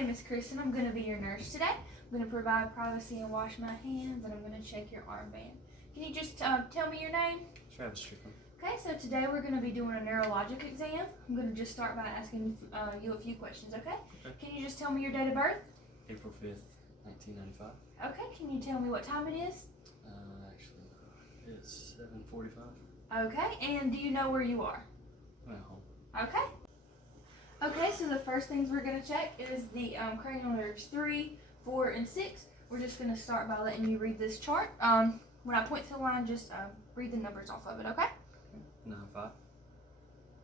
name is Kristen. I'm going to be your nurse today. I'm going to provide privacy and wash my hands, and I'm going to check your armband. Can you just tell me your name? Travis Strickland. Okay, so today we're going to be doing a neurologic exam. I'm going to just start by asking you a few questions, okay? Can you just tell me your date of birth? April 5th, 1995. Okay, can you tell me what time it is? Actually, it's 7:45. Okay, and do you know where you are? I'm at home. Okay. Okay, so the first things we're going to check is the cranial nerves 3, 4, and 6. We're just going to start by letting you read this chart. When I point to the line, just read the numbers off of it, okay? 95,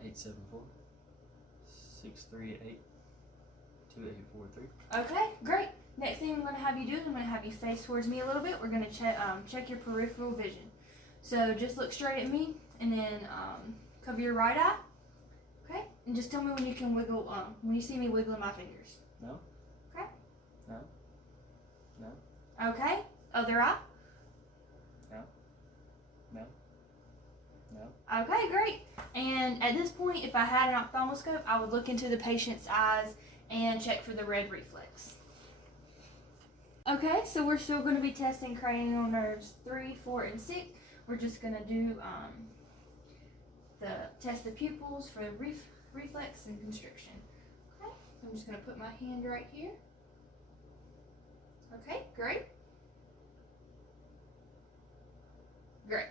874, 638, 2843. Okay, great. Next thing I'm going to have you do is I'm going to have you face towards me a little bit. We're going to check your peripheral vision. So just look straight at me and then cover your right eye. Okay, and just tell me when you can wiggle, when you see me wiggling my fingers. No. Okay. No. No. Okay, other eye. No. No. No. Okay, great. And at this point, if I had an ophthalmoscope, I would look into the patient's eyes and check for the red reflex. Okay, so we're still going to be testing cranial nerves 3, 4, and 6. We're just going to do test the pupils for reflex and constriction. Okay, so I'm just going to put my hand right here. Okay, great. Great.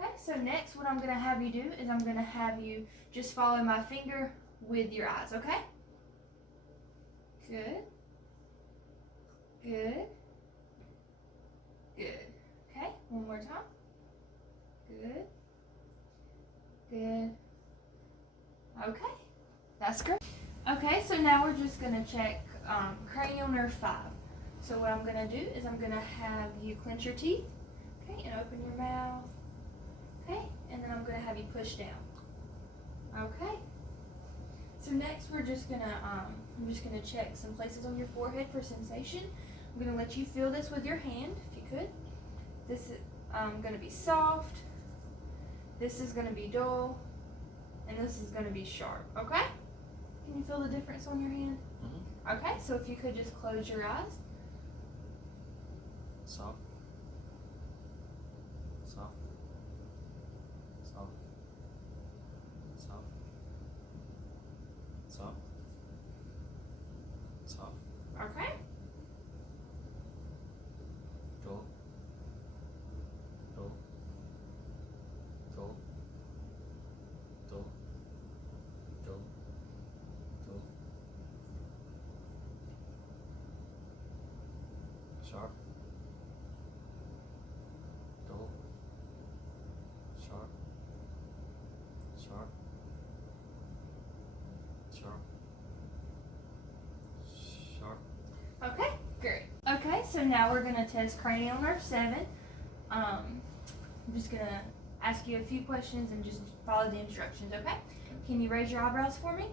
Okay, so next what I'm going to have you do is I'm going to have you just follow my finger with your eyes, okay? Good. Good. Good. Okay, one more time. Good. Good. Okay, that's great. Okay, so now we're just going to check cranial nerve 5. So what I'm going to do is I'm going to have you clench your teeth, okay, and open your mouth, okay, and then I'm going to have you push down. Okay. So next we're just going to, I'm just going to check some places on your forehead for sensation. I'm going to let you feel this with your hand, if you could. This is going to be soft. This is going to be dull, and this is going to be sharp, okay? Can you feel the difference on your hand? Mm-hmm. Okay, so if you could just close your eyes. Soft. Soft. Soft. Soft. Soft. Soft. Okay. Dull. Dull. Dull. Dull. Dull. Dull. Sharp. Dull. Sharp. Sharp. Sharp. Sharp. Okay, great. Okay, so now we're going to test cranial nerve 7. I'm just going to ask you a few questions and just follow the instructions, okay? Can you raise your eyebrows for me?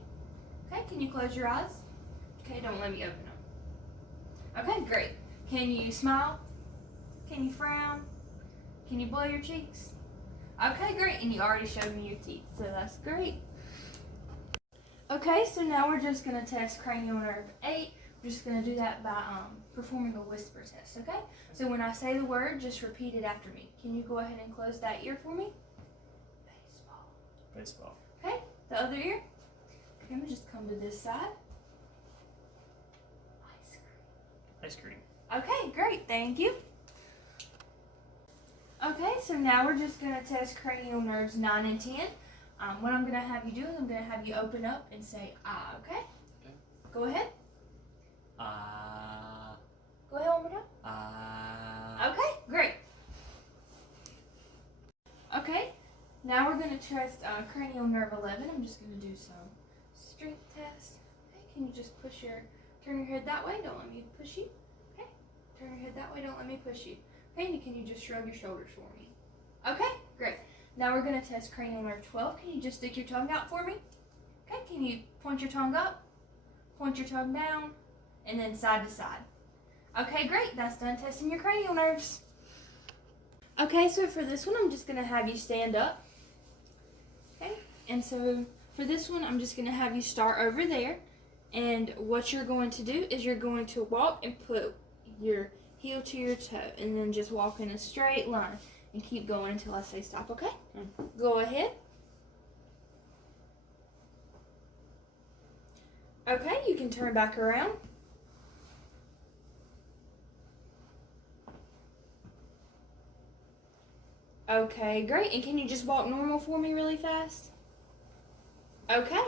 Okay, can you close your eyes? Okay, don't let me open them. Okay, great. Can you smile? Can you frown? Can you blow your cheeks? Okay, great, and you already showed me your teeth, so that's great. Okay, so now we're just going to test cranial nerve 8. We're just going to do that by performing a whisper test, okay? So when I say the word, just repeat it after me. Can you go ahead and close that ear for me? Baseball. Baseball. Okay, the other ear. Okay, I'm going to just come to this side. Ice cream. Ice cream. Okay, great, thank you. Okay, so now we're just going to test cranial nerves 9 and 10. What I'm going to have you do is I'm going to have you open up and say ah, okay? Okay. Go ahead. Go ahead one more time. Okay, great. Okay, now we're going to test cranial nerve 11. I'm just going to do some strength test. Okay, can you just turn your head that way? Don't let me push you. Okay, turn your head that way. Don't let me push you. Okay, and can you just shrug your shoulders for me? Okay, great. Now we're going to test cranial nerve 12. Can you just stick your tongue out for me? Okay, can you point your tongue up, point your tongue down, and then side to side? Okay, great. That's done testing your cranial nerves. Okay, so for this one, I'm just going to have you stand up. Okay, and so for this one, I'm just going to have you start over there, And what you're going to do is you're going to walk and put your heel to your toe, and then just walk in a straight line and keep going until I say stop, okay? Go ahead. Okay, you can turn back around. Okay, great. And can you just walk normal for me really fast? Okay.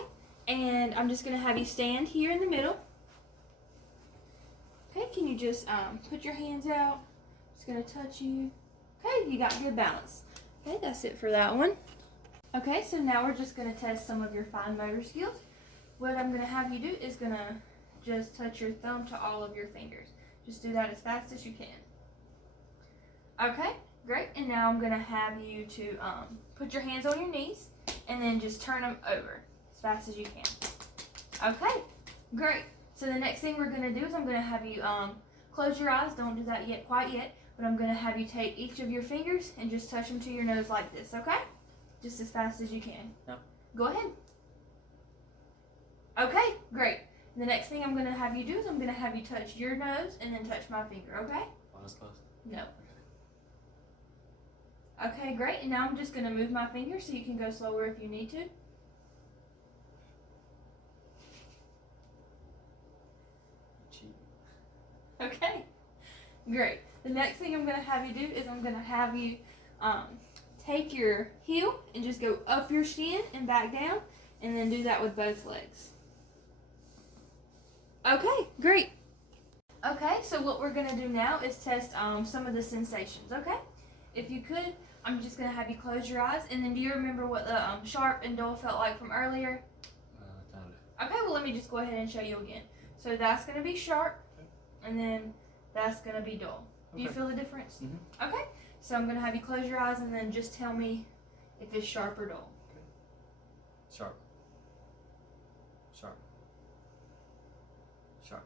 And I'm just going to have you stand here in the middle. Okay, can you just put your hands out? Just going to touch you. Okay, you got good balance. Okay, that's it for that one. Okay, so now we're just going to test some of your fine motor skills. What I'm going to have you do is going to just touch your thumb to all of your fingers. Just do that as fast as you can. Okay, great. And now I'm going to have you to put your hands on your knees and then just turn them over as fast as you can. Okay, great. So the next thing we're going to do is I'm going to have you close your eyes. Don't do that yet, quite yet. But I'm going to have you take each of your fingers and just touch them to your nose like this, okay? Just as fast as you can. Yep. Go ahead. Okay, great. And the next thing I'm going to have you do is I'm going to have you touch your nose and then touch my finger, okay? Eyes closed? No. Okay, great. And now I'm just going to move my finger so you can go slower if you need to. Cheat. Okay, great. The next thing I'm going to have you do is I'm going to have you take your heel and just go up your shin and back down, and then do that with both legs. Okay, great. Okay, so what we're going to do now is test some of the sensations, okay? If you could, I'm just going to have you close your eyes, and then do you remember what the sharp and dull felt like from earlier? Kind of. Okay, well let me just go ahead and show you again. So that's going to be sharp, and then that's going to be dull. Do you Okay. feel the difference? Mm-hmm. Okay, so I'm going to have you close your eyes and then just tell me if it's sharp or dull. Sharp. Sharp. Sharp.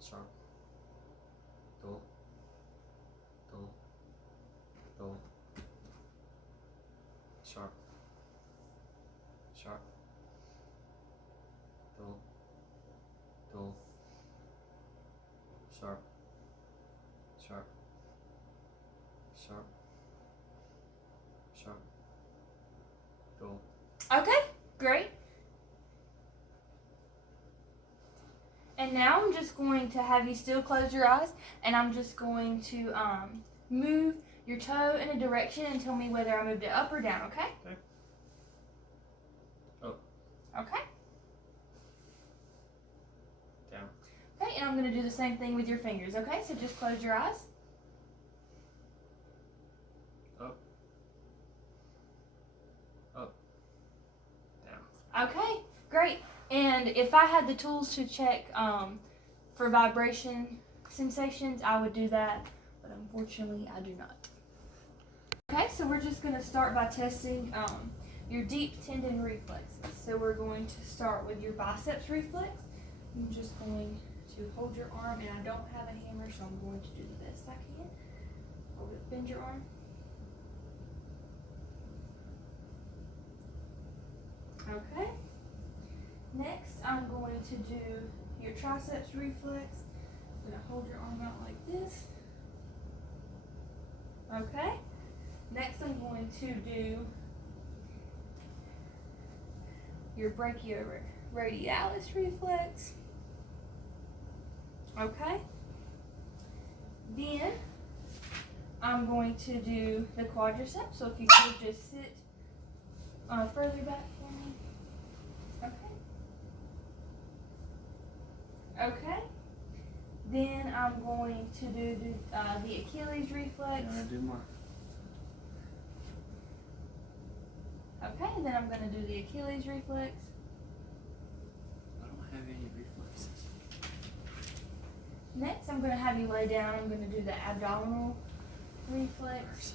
Sharp. Dull. Dull. Dull. Sharp. Sharp. Dull. Dull. Sharp. Sharp. Sharp. Sharp. Dull. Okay, great. And now I'm just going to have you still close your eyes, and I'm just going to move your toe in a direction and tell me whether I moved it up or down, okay? Okay. Up. Okay. Down. Okay, and I'm going to do the same thing with your fingers, okay? So just close your eyes. Up. Up. Down. Okay, great. And if I had the tools to check for vibration sensations, I would do that, but unfortunately I do not. Okay, so we're just going to start by testing your deep tendon reflexes. So we're going to start with your biceps reflex. I'm just going to hold your arm, and I don't have a hammer, so I'm going to do the best I can. Hold it, bend your arm. Okay. Next, I'm going to do your triceps reflex. I'm going to hold your arm out like this. Okay. Next, I'm going to do your brachioradialis reflex. Okay. Then, I'm going to do the quadriceps. So if you could just sit further back for me. Okay. Okay. Then I'm going to do the Achilles reflex. Do more. Okay, and then I'm going to do the Achilles reflex. I don't have any reflexes. Next, I'm going to have you lay down. I'm going to do the abdominal reflex.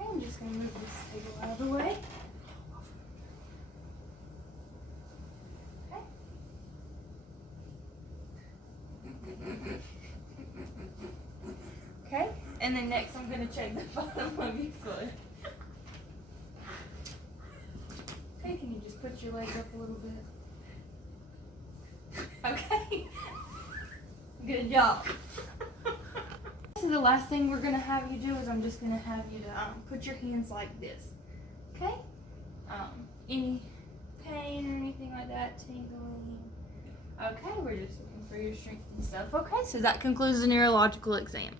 Okay, I'm just going to move this table out of the way. Okay, and then next I'm going to check the bottom of your foot. leg up a little bit. Okay. Good job. So the last thing we're gonna have you do is I'm just gonna have you to put your hands like this. Okay? Any pain or anything like that, tingling? Okay, we're just looking for your strength and stuff. Okay, so that concludes the neurological exam.